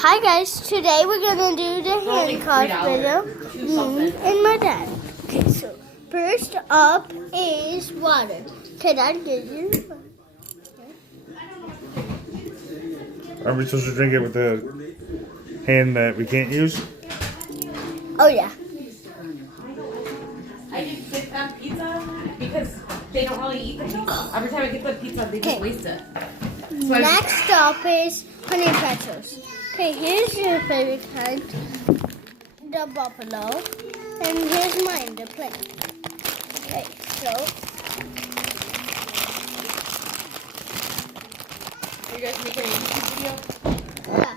Hi guys, today we're gonna do the handcuff video, me and my dad. Okay, so first up is water. Can I give you? Are we supposed to drink it with the hand that we can't use? Oh yeah. I didn't get them pizza because they don't really eat the pizza. Every time I get the pizza, they just waste it. So Next up is honey pretzels. Okay, here's your favorite kind, the buffalo, and here's mine, the plain. Okay, so Are you guys making a YouTube video? yeah.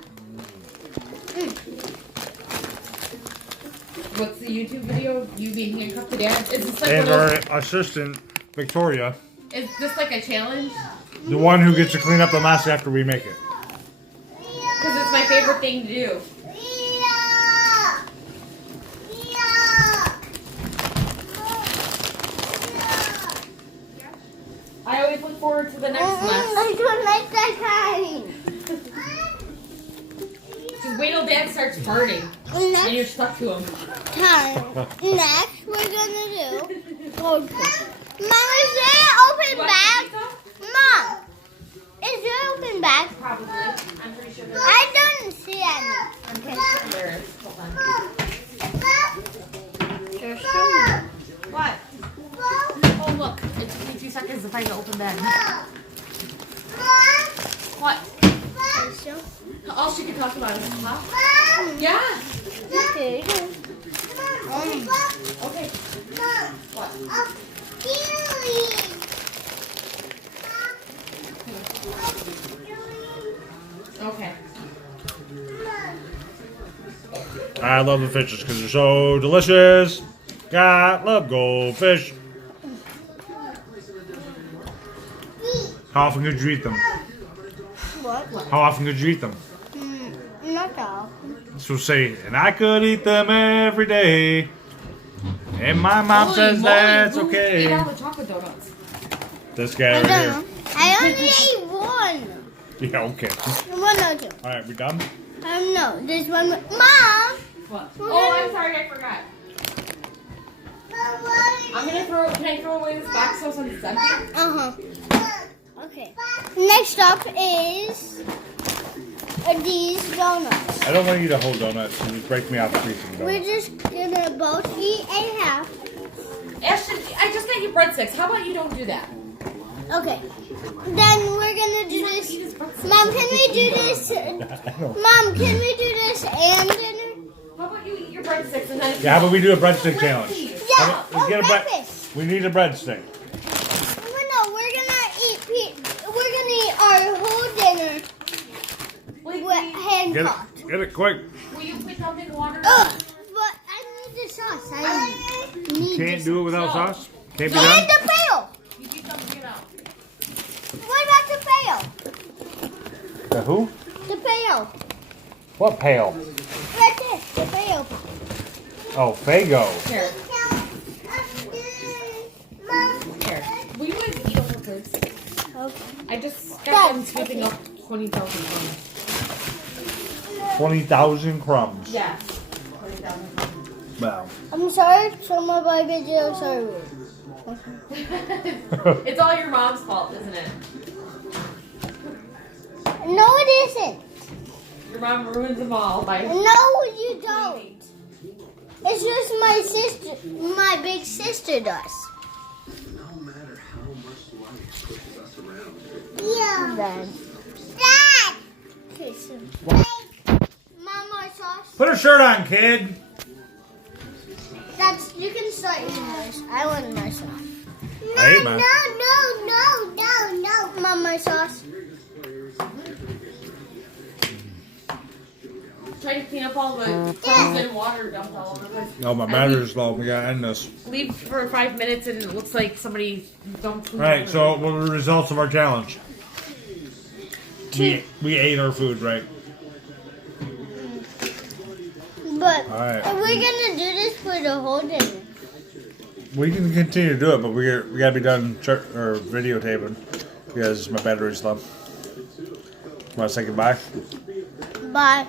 What's the YouTube video? You being handcuffed to dad? Is this like And one our of assistant, Victoria, those, is this like a challenge? the one who gets to clean up the mess after we make it. Because it's my favorite thing to do. I always look forward to the next mess. I don't like that kind. Just wait till dad starts farting and you're stuck to him. Next, we're gonna do goldfish. Mom, is there an open bag? Mom, is there an open bag? Probably. I'm pretty sure there's. I don't see any. I'm pretty sure there is. Hold on. There's some. What? Oh look, it took me 2 seconds to find the open bag. What? There's some. All she could talk about is pop. Yeah. Okay. Okay. What? Okay. I love the fishes because they're so delicious. God, love goldfish. How often could you eat them? What? How often could you eat them? Not all. So say, and I could eat them every day. And my mom Holy says moly, that's who okay. ate all the chocolate donuts? This guy I right don't here. know. I only ate one. Yeah, okay. One or two. Alright, we done? No, there's one. Mom! What? Oh, I'm sorry, I forgot. I'm gonna throw. Can I throw away this box so it's empty? Okay. Next up is these donuts. I don't want to eat a whole donut, so just break me off a piece of We're donut. just gonna both eat a half. Ashton, I just got you breadsticks. How about you don't do that? Okay. Then we're gonna do this. Mom, can we do this? I know. Mom, can we do this and dinner? How about you eat your breadsticks and then? Yeah, how about we do a breadstick challenge? Yeah. Let's get a breakfast. We need a breadstick. No, we're gonna eat. We're gonna eat our whole dinner with handcuffed. Get it quick. Will you put something in water? But I need the sauce. I need Can't the do it without No. sauce? Can't be sauce. done? And the pail. You keep something it out. What about the pail? The who? The pail. What pail? Right there. The pail. Oh, Fago. Here. Here. Will you guys eat over foods? Okay. I just got them scooping up 20,000 crumbs. 20,000 crumbs. Yeah. 20,000 crumbs. Wow. I'm sorry for my video. Sorry. It's all your mom's fault, isn't it? No, it isn't. Your mom ruins them all by. No, you don't. It's just my sister. My big sister does. No matter how much life pushes us around, Yeah. Dad. Okay, so. Mom, more sauce. Put a shirt on, kid. That's you can start eating this. I want my sauce. Hey, man. No. Mom, my sauce. Try to clean up all the crumbs and water dumped all over the place. Oh, my battery's low. We gotta end this. Leave for 5 minutes and it looks like somebody dumped. Alright, so what are the results of our challenge? We ate our food, right? But Alright. we're gonna do this for the whole dinner. We can continue to do it, but we gotta be done or videotaping because my battery's low. Want to say goodbye? Bye.